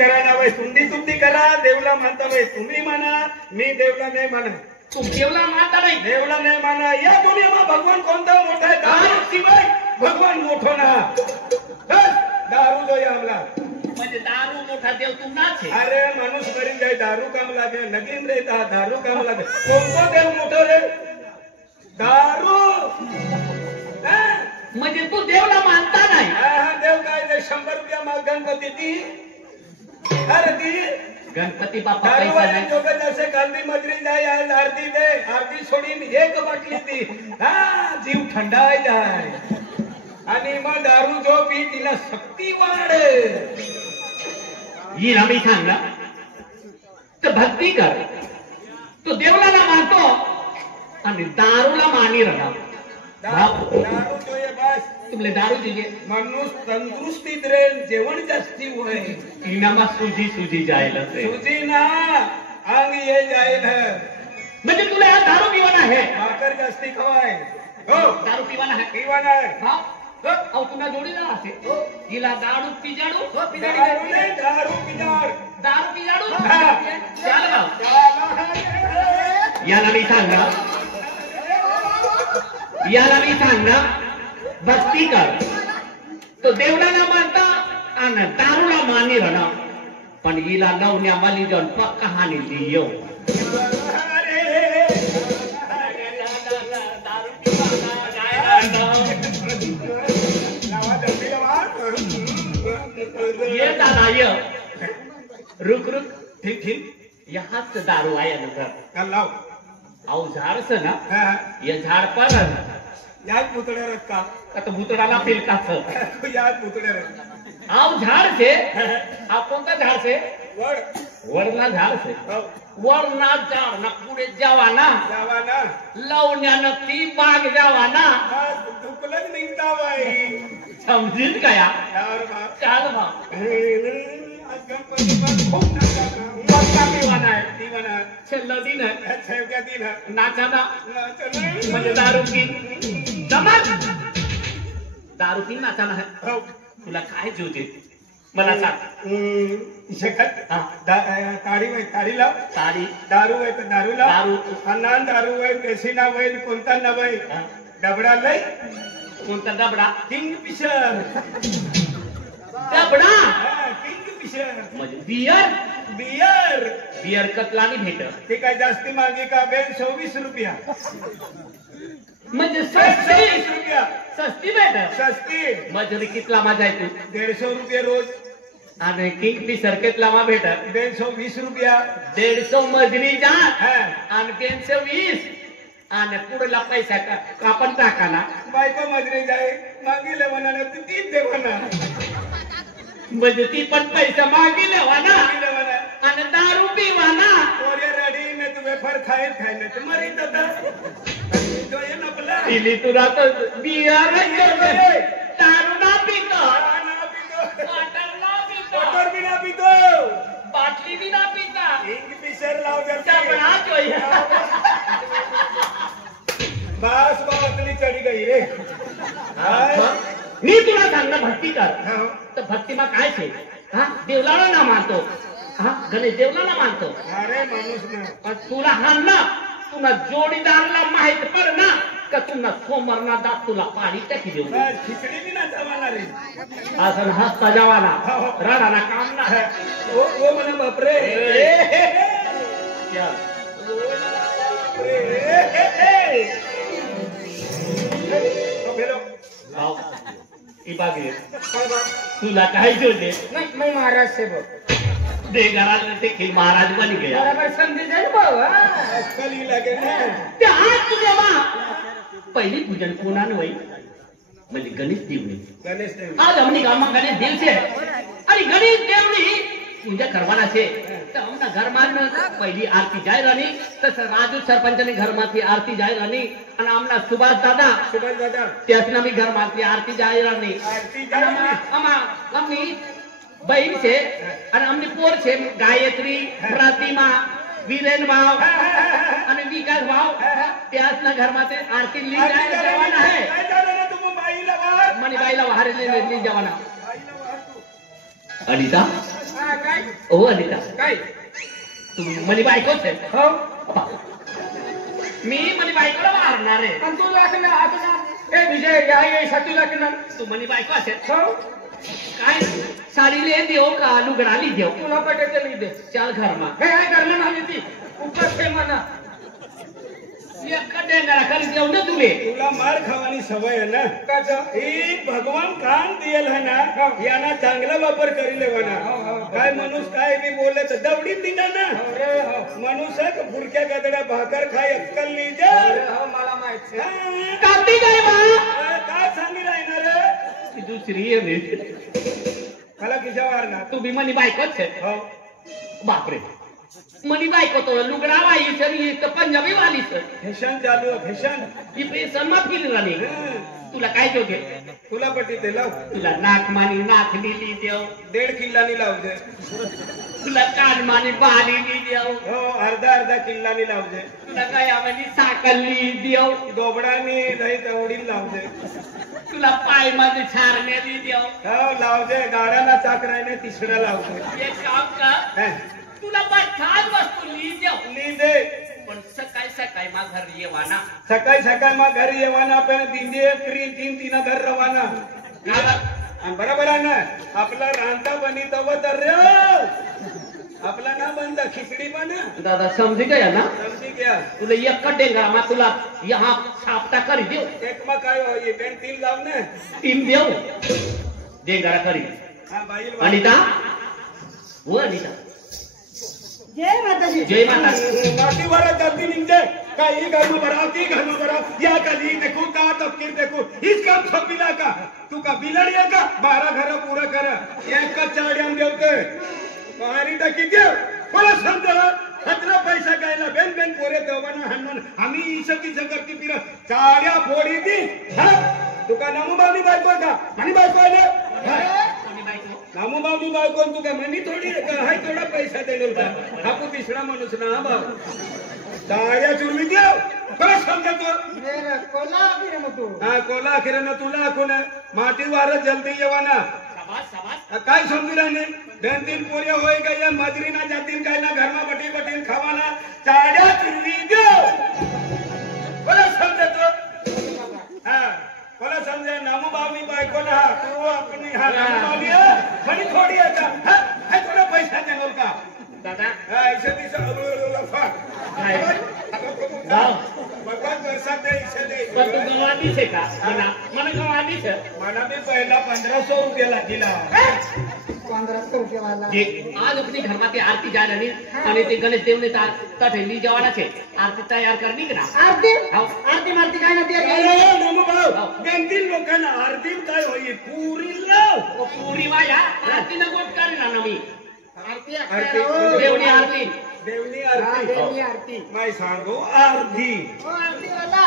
करा ना बाई तुमदी करा देवला मानता बाई तुम्ही म्हणा मी देवला नाही म्हणा तू देवला मानता नाही देवला नाही म्हणा या दुनियाમાં भगवान कोणता मोठा आहे दारू शिवाय भगवान मोठो ना दारू जो आमला म्हणजे दारू मोठा देव तुमनाच आहे अरे माणूस मरी जाय दारू काम लागे नगीन रहता दारू काम लागे कोणतो देव मोठो रे दारू म्हणजे तू देवला मानता नाही हा देव काय ते 100 रुपया माग गणपती ती अरे ती गणपती बाप्पा दारू पैसा नाही वाली जसे गांधी मजरी जाय आज आरती दे आरती सोडीन एक बाटली ती हा जीव थंडाय जाय आणि मग दारू जो पी तिला शक्ती वाढ ही आम्ही सांगला तर भक्ती कर तो देवला ना मानतो आणि दारूला मानी राहणार दारू जो ये बस तुमले दारू दिली माणूस तंदुरुस्तीत रे जेवण जास्ती होय इनामा सुजी जायला तुझी ना अंग ये जाईल म्हणजे तुला हा दारू पिवाना आहे भाकर जास्ती खवाय हो दारू पिवाना आहे पिवाना आहे हा अहो तुला जोडीदार असे हिला दारू पिजाडू दारू नाही दारू पिजार दारू पिजाडू हा. याला मी सांगणार भक्ती कर तो देवळाला मानता आणि दारूला मानी राहणार पण हिला नवण्यावाली जाऊन पक्का हानी लियो ये दादा ये रुक ठीक यहाच दारू आहे नंतर काल लाव अहो झाड से ना हा ये झाड पर याद पुतळ्या रत का आता भुतडाला पिलकाच याद पुतळ्या रत आओ झाड से आप कौन सा झाड से वड वरना झाड से हो वरना झाड ना पुढे जावाना जावाना लवण्यानं ती बाग जावाना दुखलंच निघता बाई समजील का या यार बाप चाल भाव आज गणपती खूप पक्का पिवाना आहे दिवाना छल्लं दिन आहे छेवक्या दिन नाचाना म्हणजे म्हणजे दारू पी जमात दारू पी नाचाना आहे हो तुला काय जेवते मला सांग शकत हा. ताडी वय ताडी लाव तारी दारू वय तर दारू लाव दारू अन्नान दारू वय देशी ना वय कोणता ना वय हा. डबडा लय कोणता डबडा किंग फिशर डबडा किंग फिशर म्हणजे बियर बियर बियर कतलानी भेट ते काय जास्ती मागे का बेन 24 रुपया म्हणजे 24 रुपया सस्ती भेट सस्ती मजुरी कितला माझा आहे तू 150 रुपये रोज आणि किंग फिशर कितला मा भेट 120 रुपया 150 मजुरी जा हा आणि 220 आणि पुढला पैसा आपण टाका ना बायको मजरे जाय मागिले म्हणा तू तीन दे म्हणा म्हणजे ती पण पैसा मागिले ना मागिले म्हणा आणि दारू पिवाना ओरे रेडी ने तू वेफर खाईल खायला तर मरी दादा तो ये नपला दिली तुला तर बियर दारू ना पितो ना पितो वाटर ना पितो वॉटर भी ना पितो बाटली भी ना पिता किंग फिशर लाव डबडा जोई बस बातली चढ़ी गई रे मी तुला सांगणार भक्ती कर हाँ तर भक्तीमा काय छे हा देवलाला ना मानतो हा गणेश देवलाला मानतो अरे माणूस ना पण तुला हाणला तुला जोडीदारला माहित पड ना का तुला सोमरना दात तुला पाणी टाकी देऊ बस खिचड़ी भी ना जमाना रे असं हसता जवाना राडाना काम ना है वो मने बाप रे क्या तो भेलो आओ इबागे तुला काय जोडले नहीं मैं महाराज से बोल दे घरात देखील महाराज बन गया बराबर समझे जाए बाबा आजकल ही लगे ना ते आज तुझ्या मा पहिली पूजन कोणाने होई म्हणजे गणेश देवनी गणेश देव आज हमनी गामમાં गणेश देव છે અને ગણેશ દેવની પૂજા કરવાના છે તો હમના ઘરમાં પહેલી આરતી જાય રાની તો રાજુ સરપંચની ઘરમાંથી આરતી જાય રાની અને હમના સુભાષ દાદા ત્યાંના બી ઘરમાંથી આરતી જાય રાની આમાં હમની બહેન છે અને હમની પોર છે ગાયત્રી પ્રતિમા વીરેન ભાવ અને વિકાસ ભાવ ત્યાંના ઘરમાંથી આરતી લઈ જવાના है मनी बाईला बाहेर ले जवाना अनिता हो अनिता काय तू मनी बायकोच आहे हो मी मनी बायकोला मारणार आहे आणि तू लागणार आता ना ए विजय या ये साठी लागणार तू मनी बायको असेल हो काय साडीले देव का लुगडाली देव तुला पटेल नाही दे चाल घरमा हे काय करणार नाही ती उपवास ठेव म्हणा कर देव ना तुले तुला मार खावानी सवय आहे ना काच ही भगवान कान दियल है ना याना चांगला वापर करी लेवाना काय माणूस काय बी बोलले तर दवडीत निघा ना अरे हो माणूस बुरक्या गदड्या भाकर खाय अक्कल नाही जा अरे हो मला माहित आहे. हा. कापी काय बा काय सांगी राहणार ती दुसरी आहे मी मला किशावर ना तू बी मनी बायकोच आहे हो बापरे मनी बायको तो लुगडा वाई सर ही तर पंजाबी वाली सर फॅशन चालू आहे फॅशन ही पेसन माफ केली राणी तुला काय जोगे तुला पटी ते लाव तुला नाक मानी नाक लिली देव 1.5 किल्लानी लाव दे तुला कान मानी बाली देव हो अर्धा किल्लानी लाव दे तुला काय आम्हाला साकली देव दोबडानी नाही तेवढी लाव दे तुला पाय मध्ये छारण्याची देव हो लाव दे गाड्याला चाकरायने तिसरा लाव दे एक काम कर हा. तुला बठाच वस्तू ली देव ली दे पण सकाळी सकाळी मा घर येवाना सकाळी मग घरी येवाना आपण तीन घर रवाना आणि बरोबर आहे ना आपला रांता बनी तव तर रे आपला ना बंद खिचडी बन दादा समझी गया ना समजी गया तुला एक कटेगा मैं तुला यहाँ सापटा करी देव एक मग काय हो ये पेन 3 लाव ना 3 देव देंगरा करी हा बाईल अनिता वो अनिता जय माताजी जय माता माटी वाला करती निंजे काही घर में भराव ती घर में भराव या कली देखो का तफकीर देखो इस काम सब मिला का तू का बिलड़िया का 12 घर पूरा कर एक का चाड़ियां देवते बाहरी टाकी दे बोला समजा खतरा पैसा गायला बेन बेन पोरे देवाना हनुमान आम्ही इसकी जगती फिर चाड्या फोडी दी हा तुका नामू बाबी बायको का आणि बायको आहे ना नामू बाबी बायको तू का मनी थोडी आहे का हाय थोडा पैसा देणार का हा तिसरा माणूस ना हा बाबा चाड्या चुरमी देव बरं समजा तू मेरा कोला फिर मग तू हा कोला अखेर तुला आखून माटी वार जल्दी येवाना शाबाश शाबाश काय समजू राहणे 2-3 पोऱ्या होय गया मजरी ना जातीन काय ना घरमा बटी बटीन खावाना चाड्या चुरवी देव बरं समजा तू हा मला समजा नामू बाबी बायको ना तू आपली हा नामू बाबी म्हणी थोडी आहे का हा हाय थोडा पैसा देणार का दादा हा इसे दिसा लफा काय गाव भगवान पैसा दे इसे दे पण तू गवानी से का मला गवानी से मला भी पहिला 1500 रुपये दिला 1500 रुपये वाला जे आज अपनी घर में आरती जा रही અને તે ગણેશ દેવ ને તઠેલી જવાના છે આરતી તૈયાર કરनी કે ના आरती हाव. आरती मारती काय ना ते अरे नामू भाऊ 2-3 लोकांना आरती काय होई पुरी लाव ओ पूरी वाया आरती न गोट करी ना नवी आरती आरती. देवनी आरती देवनी हा आरती देवी आरती नाही सांगू आरती ओ आरती वाला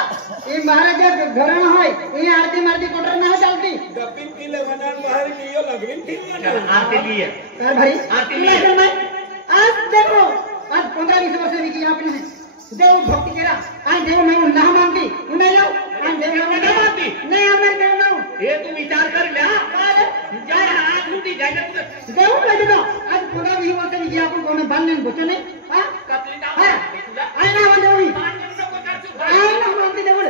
ये महाराज घराणं होय ये आरती मारती कोटर ना चालती गप्पीन किले वनान बाहेर कियो लगवीन किलो आरती लिए काय भाई आरती तुला लिए. ऐकलं नाही? आज देखो आज 15-20 वर्ष की आपने देव भक्ति केला आणि देव म्हणून ना मानती उन्हे जाऊ आणि देव म्हणून ना मानती? नाही आम्हाला देव नाव हे तू विचार कर ल्या काय जाय हात लुटी जाय ना तुझं देव पाहिजे ना आज 15-20 वर्ष की आपण कोणी बांधले बसले नाही हा कपली टाक हा तुला आई ना म्हणते होई पान नको टाकू आई ना म्हणते देवड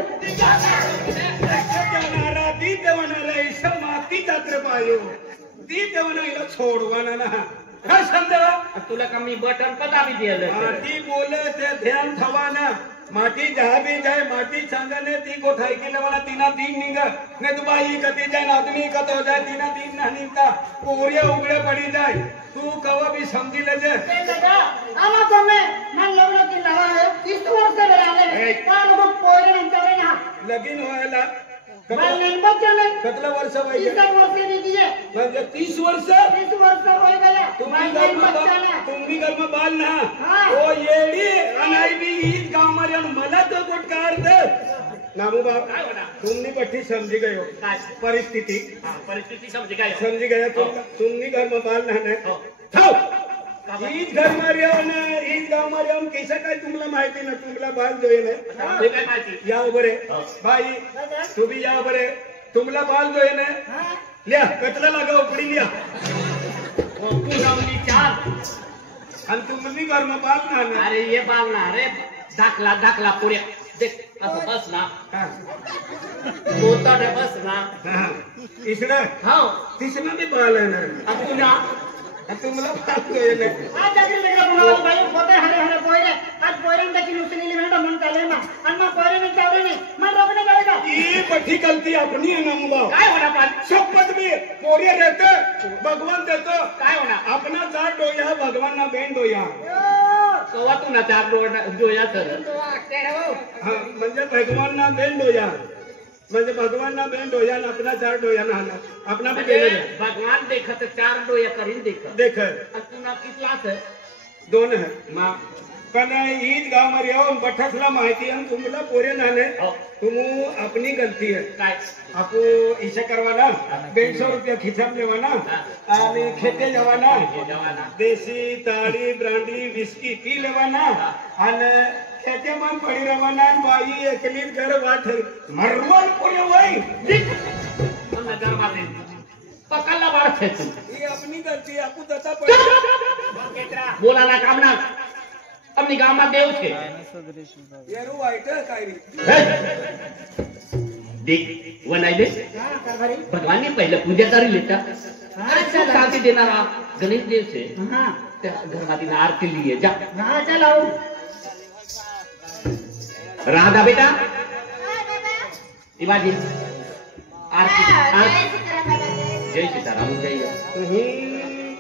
देवनारा दी देवनारा ईशा माती जात्र पायो दी देवना इला छोडवाना ना काय समजा तुला कमी बटन पदावी दिलं माटी बोले ते ध्यान थवाना माटी जहा भी जाए माटी सांगने ती गोठाई के लेवाना तीना दिन निग ने दुबाई कती जाए आदमी कत हो जाए तीना दिन ना निकता पूरे उगड़े पड़ी जाए तू कवा भी समझी ले जे आम्हा कोमे मन लग्न की लगा है 30 वर्ष झाले पण मग पोरे नंतर ना लगीन होयला बाल बच्चे कतला वर्ष वय 30 वर्ष निघिए म्हणजे 30 वर्ष 30 वर्ष होय गया तुम्ही घर में बाल ना हाँ. ओ येडी अनाई भी इस गांव में मला तो गोट काढ दे नामू बाप काय होणार तुम्ही बठी समझी गए हो काय परिस्थिती हा, परिस्थिती समजी काय समझी गया तुम्ही घर में बाल ना हो. थाव इस घर में रेवन इस गांव में रेवन कैसा काय तुम्हाला माहिती ना तुम्हाला बाल जोईल ते काय माहिती या बरे हो. भाई तू भी या बरे तुम्हाला बाल जोईल लिया कतला लागा उपडी लिया ओ, तू जाऊन विचार आणि तुम्ही घरमा बाप ना अरे ये बाल ना अरे दाखला पुढे देख असं बस ना हा. मोताडे बस ना हा. इकडं हो तिसरं बी बाल आहे ना अब तू ना तुम्हाला पाहतोय ना आज जागरी लेकरा बनावं बाई होते हरे हरे पोयरे आज पोयरे त्याची नुसलेली मेंढा मन चाले ना आणि मग पोयरे ने चावरे ने मन रोकने जाएगा ये बठी गलती अपनी है ना मुला काय होणार पण शपथ में पोरे रहते भगवान देतो काय होणार अपना चार डोया भगवान ना बेन डोया कवा तू ना चार डोया सर हा, म्हणजे भगवान ना बेन डोया म्हणजे भगवान ना बेन डोया ना अपना चार डोया ना अपना भी बेन डोया भगवान देखत चार डोया करीन देखत देख तू ना कितलाच है दोन है पण ईद गाव मध्ये येऊन बठसला माहिती आणि तुम्हाला पोरे नाने हो. तुम अपनी गलती है काय आपको ऐसा करवाना 150 रुपया खिचम लेवाना आणि खेते जवाना जवाना देशी ताड़ी ब्रांडी विस्की पी लेवाना आणि खेते मन पड़ी रवाना बाई एकलीच घर वाट मरवान पोरे वही મને ઘરમાં દે પકડલા બાર છે તું ये अपनी गलती आपको दता पड़े બોલા ના કામ ના અમની ગામમાં દેવ છે येरू वाईट काय रे देख वनाई दे हां कारभारी भगवान ने पहले पूजा કરી લેતા અરે શું શાંતિ દેનારા ગણેશ દેવ છે हां त्या घरમાંથી આરતી લીએ જા हां चलाओ રાધા બેટા इवाजी आरती जय सीताराम जय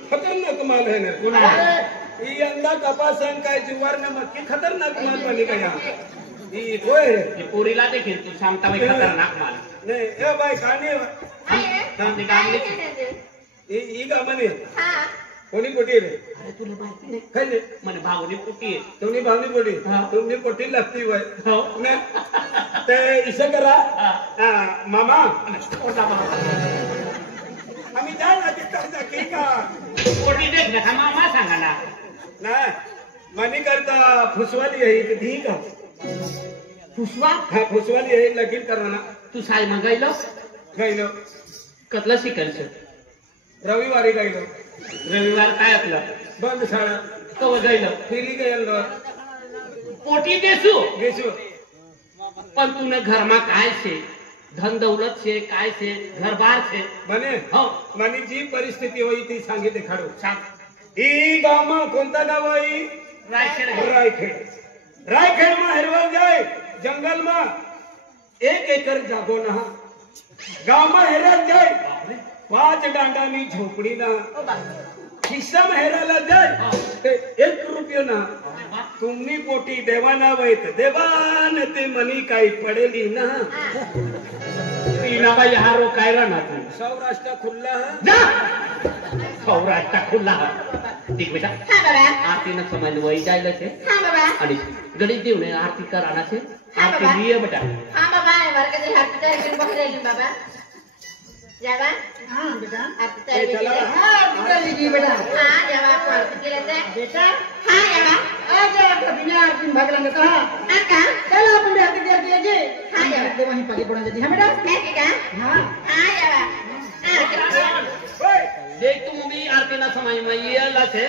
खतरनाक माल है ना ये यंदा कपासन काय जुवार न मक्की खतरनाक माल बनी गया ये होय ये पोरीला देखील तू सांगता बाई खतरनाक माल नाही ए बाई काने आमची गामली ई गामने कोणी पोटी रे अरे तुला माहिती नाही काय रे મને ભાવની પુટી तुम्ही भावनी पोटी हा. तुम्ही पोटी लागती वय हो ना ते इसे करा हा. मामा ओटा बाबा आम्ही जाय ना तिथं जाकी का पोटी देख ना मामा सांगा ना ना मनी करता फुसवाली है एक धी का पुष्पा हाँ फुसवाली है लगीन करवाना तू साय मंगायलो गईलो कतलं शिकायचं रविवारी गईलो रविवार काय आपलं बंद शाळा कव जायलं फिरी गेलो पोटी देसू गेसू પણ તુને ઘરમાં કાય છે ધન દौलत છે કાય છે ઘર બાર છે म्हणे हो मनी जी परिस्थिती होई ती सांगे देखाडो सांग ही गाव कोणता गाव आहे रायखेड रायखेड रायखेड में हेरवल जाए जंगल में 1 एकड़ जागो ना गाव में हेरल जाए 5 डांडा नी झोपड़ी ना खिस्सा में हेरायला जाए ते 1 रुपया ना तुम्ही पोटी देवाना वैत देवान ते मनी काही पडेली ना टीनाबाई हा रो काय राहणार तू सौराष्ट्र खुल्ला है जा सौराष्ट्र खुल्ला ठीक बेटा હા બાબા આરતીના સમય વહી જાય છે હા બાબા અને ગણેશ દેવને આરતી કરાના છે હા આરતી બાબા લીએ બેટા હા બાબા મારે કદી હાથ તારે કે બહરે બાબા જાવા हां बेटा હાથ તારે કે हां बेटा लीजिए बेटा હા જાવા પર કે લેતે बेटा હા જાવા आज आपका बिना आरती में भाग लेंगे कहा આકા चलो अपन आरती देर के जी हाँ, जाओ। दे वहीं पाली पड़ा जी हां बेटा મે કે કા हां હા જાવા હા देख तू मी आरतीના સમયમાં येला છે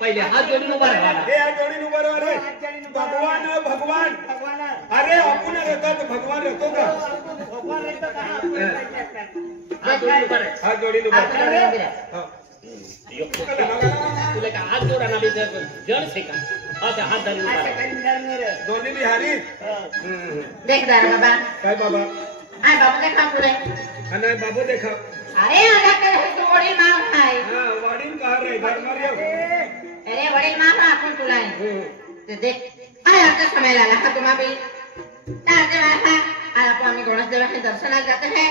पहिले हात जोडून उभा राहा हे या जोडीने बरोबर आहे भगवान भगवान भगवान अरे आपण रहतात भगवान रहतो का हात जोडून उभा राहा हा जोडीने उभा આપણે राहा. बिरा हा. तुला का हात जोडाना बी जड છે का अच्छा हात धरून उभा राहा दोन्ही बिहारी દેખ દારા બાબા काय बाबा આ બાબા ને કામ કરે आणि बाबू देखा અરે આના કે તો વડી માં ખાય हा वाडीन कहा रे घर मारियो અરે વડી માં આપણ તુલાય તે દેખ આ आता समय लाला हा तुम्हा भी ताते वाहा आज आपण आम्ही गणेश देवाचे दर्शनाला जाते हैं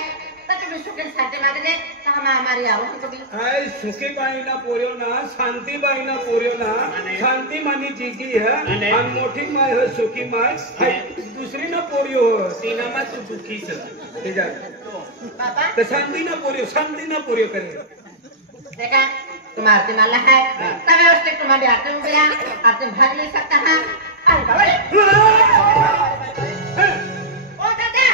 तर तुम्ही सुखेन शांती मागले तर हम हमारी आवो कभी काय सुखी बाईना पोर्यो ना शांती बाईना पोर्यो ना शांती मानी जीजी है आणि? आणि मोठी माय है सुखी माय हाय, दुसरी ना पोर्यो તીનામાં તું દુખી છે ठीक आहे बाबा तर शांती ना पोर्यो करे देखा तुम आरती माला है तब व्यवस्थित तुम भी आरती में गया आरती में भाग ले सकता है अरे बाबा ओ दादा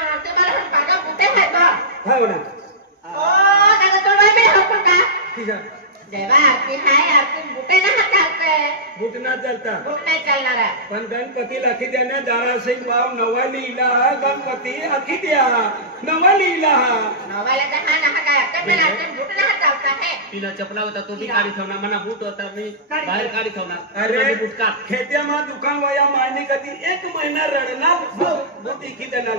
आरती माला हम पागा पुते है तो हो ना ओ दादा तो भाई में हम का ठीक आहे देवा आरती है आरती बुटे ना हाथ ना चालता कुठं नाही चालणार आहे. पण गणपती लाखी द्याने दारासिंग भाव नवा लिहिला गणपती आखी द्या नवा लिहिला नवाला तर हा ना काय हरकत नाही लागत. कुठं नाही चालता है. तिला चपला होता तो बी काढी ठेवणार म्हणा बूट होता मी बाहेर काढी ठेवणार अरे बूट का खेत्या मा दुकान वया मायने कधी 1 महिना रडणार बुटी की देणार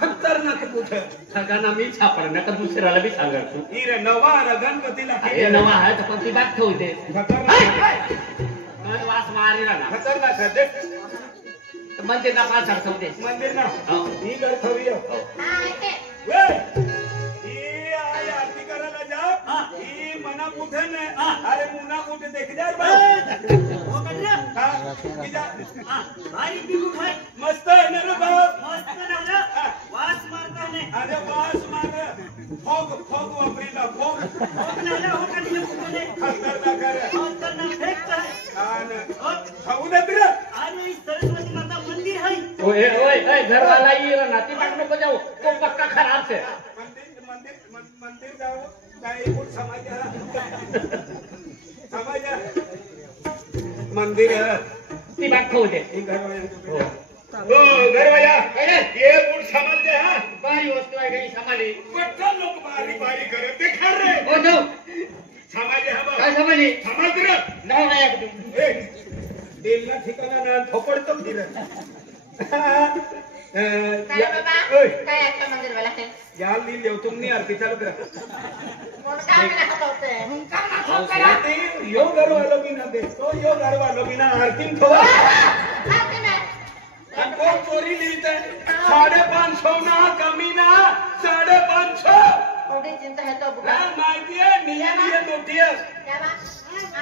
खतरनाक बुट सगळ्यांना मी छापणार नाही तर दुसऱ्याला बी सांगाल तू हीरे नवा गणपती लाखी अरे नवा आहे तर पण ती बाग ठेवते खतरनाक वास मारी ना खतरनाक आहे. देख, मंदिर ना पाच ठेवते मंदिर ना हो. ही घर खवी हा ते. वे ही आई आरती करायला जा ही मना कुठे ने अरे मुना कुठे देख जा मस्त आहे ना रे भाऊ वास मारता नाही अरे वास मार फोग फोग वापरीला फोग खतरनाक आहे खाऊ देत रे आणि सरस्वती माता मंदिर आहे. ओए ओए ओए घर वाला ये रहा नाती बाग नको जाओ तो पक्का खराब से मंदिर जाओ काही कुठ समाजा मंदिर है ती बाग ठेवते घरवाया ये बुट समझ गए हाँ बारी वस्तू आहे काही समाली पटकन लोग बारी बारी करे देखा रे ओ जाऊ समाज है हम काय समाली समझ रे नाव काय आहे तुझं? दिलना ठिकाणा ना थोपड़ तो फिर काय बाबा ओय काय आहे मंदिरवाला है. यार ली लेव तुमनी आरती चालू करा कोण काम नाही होते. आरती यो घर वालों की ना दे तो यो घर वालों की ना आरती में थोड़ा कोण चोरी लिहित आहे 550 ना कमी ना 550 एवढी चिंता है तो बुका. माहिती आहे नियम ये नोटी है क्या बा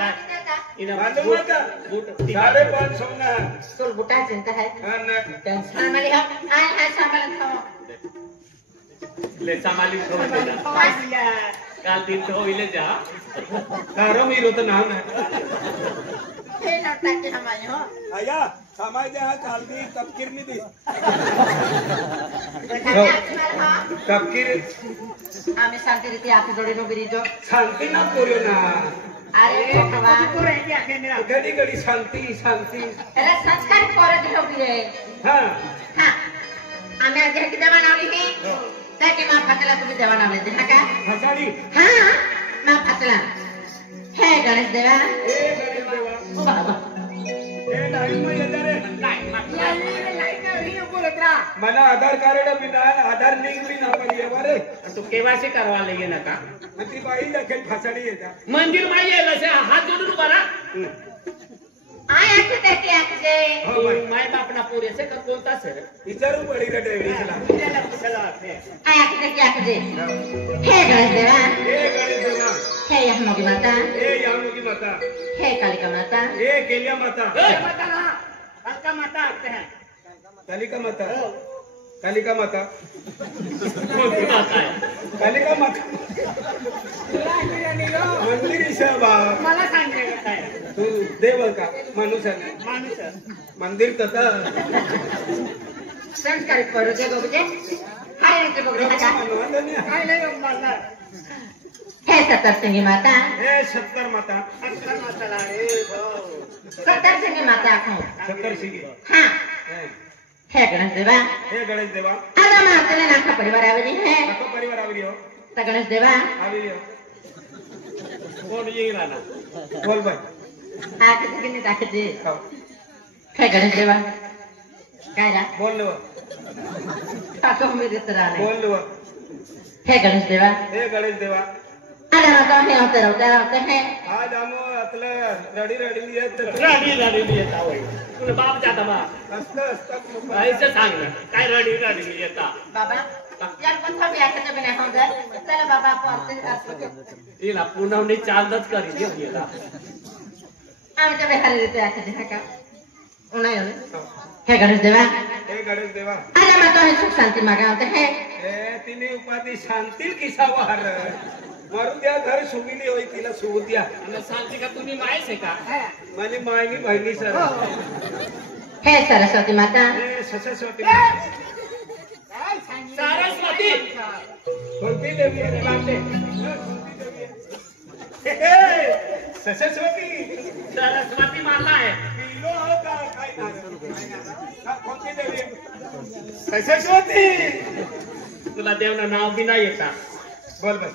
आरती देता. इना मालूम है का बूट 550 ना तुला बुटा चिंता है. आणि टेंशन आम्हाला हा आय हा सामान खाओ. ले समाली ठेवते काल दिन तो होईले जा तारो मीरो तो नाम है हे नोटा की हमारे हो. आया समाज हा कालदी तपकीर नहीं दी तपकीर आम्ही शांती रीती आपली जोडी नो बिरीजो. शांती ना पोरियो ना अरे भगवान घडी घडी शांती शांती त्याला संस्कार पोरं ठेवली रे. हा हा आम्ही आज किती देवा नावली ही त्या की मा फातला तुम्ही देवा नावले ते हा का. हसाडी हा मा फातला हे गणेश देवा. ए गणेश देवा ओ बाबा ए लाईन में येता रे मला आधार कार्ड भी ना आधार लिंक भी ना करिए बारे तू केवासी करवा लेगे ना का ती बाई दखेल फसाडी येता मंदिर माई आहे लसे हात जोडून उभा राहा आय आखे त्याची आखे हो बाई माय बाप ना पोरे से का कोणता सर विचारू पडी रे ड्रायव्हरीला आय आखे त्याची आखे हे गणेश देवा. ए गणेश देवा हे यहमोगी माता. ए यामुगी माता हे कालिका माता. ए केलिया माता हल्का माता आते हैं. कालिका माता कालिका माता कोणती माता आहे कालिका माता मंदिर हिसाबा मला सांगितलं काय तू देव का माणूस आहे माणूस मंदिर तथा संस्कार करू दे बघू हाय रे बघू नका. काय नाही मला हे सतरसिंगी माता. ए 70 माता हल्का माताला रे भाऊ. सतरसिंगी माता आखो. 70 सिगी हा हे गणेश देवा. हे गणेश देवा आता मातेने नाका परिवार आवली है. आखो परिवार आवली हो तर गणेश देवा आवली हो कोण येईल राहणार बोल बाई हा किती किती टाकायचे. खाओ. हे गणेश देवा काय रा बोल लो टाको मी देत राहणे. बोल लो हे गणेश देवा हे गणेश देवा आता आता हे होते हैं. आज आमो अतलं रडी रडी येत रडी रडी येता होय तुला बाप जाता बा असतं असतं ऐसे सांग ना काय रडी रडी येता बाबा यार पण हम याच्या बिना हो जाय. चला बाबा आपण असतो हिला पुनवणी चालदच करी दे हिला आम्ही तर बेहार रीते आखे हा का. नाही हे गणेश देवा हे गणेश देवा आता माता हे सुख शांती मागावते है. ए तिने उपाधी शांतील किसावार मारू द्या घर सुमिली होई तिला सुवू द्या आणि सांगते का तुम्ही मायच आहे का माझी मायनी बहिणी सर हे सरस्वती माता. हे सरस्वती सरस्वती कोणती देवी आहे? बापरे. हे, सरस्वती सरस्वती माता आहे. पिलो हो का काय नाव? कोणती देवी? सरस्वती. तुला देवनं नाव बी नाही येता. बोल बोल.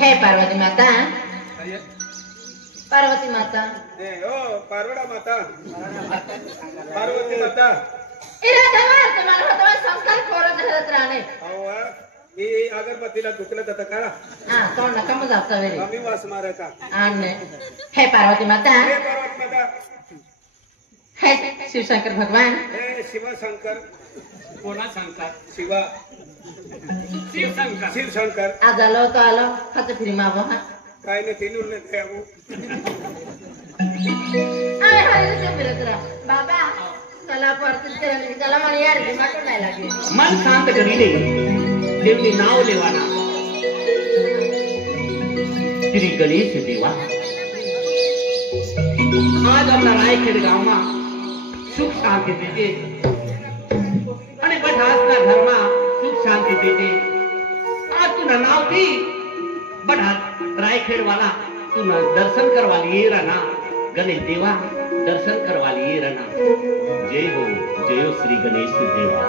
हे पार्वती माता, पार्वती माता. ओ पार्वडा माता, पार्वती माता. इरा देवा तुम्हाला होता संस्कार कोरत धरत राहणे. अहो ही अगरबत्तीला दुखलं जातं का? हा तोंड नका मग जाता वेळी. कमी वास मार का? आणि हे पार्वती माता, हे पार्वती माता. हे शिवशंकर भगवान. हे शिवशंकर. कोणा सांगतात? शिवा शिवशंकर. शिवशंकर. आज आलो तो आलो खाते फिरी मागो हा. काय नाही तिनून नाही द्यावं. अरे हरी ते फिरत राहा. बाबा चला परतीच केलं चला मला यार दिमाग नाही लागली. मन शांत करीले देवनी नाव लेवाना. श्री गणेश देवा, आज आमना रायखेड गावમાં સુખ શાંતિ દેજે અને બધાસના ઘરમાં સુખ શાંતિ દેજે. આ તુના નાવથી બધા રાયखेड वाला તુના દર્શન કરવા लिए रहना. गणेश देवा दर्शन करवा लिए रहना. जय हो श्री गणेश देवा.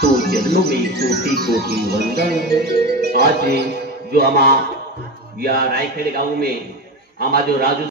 तो जन्म में कोटी कोटी वंदन। आज जो आमा या रायखेड गाँव में आमा जो राजू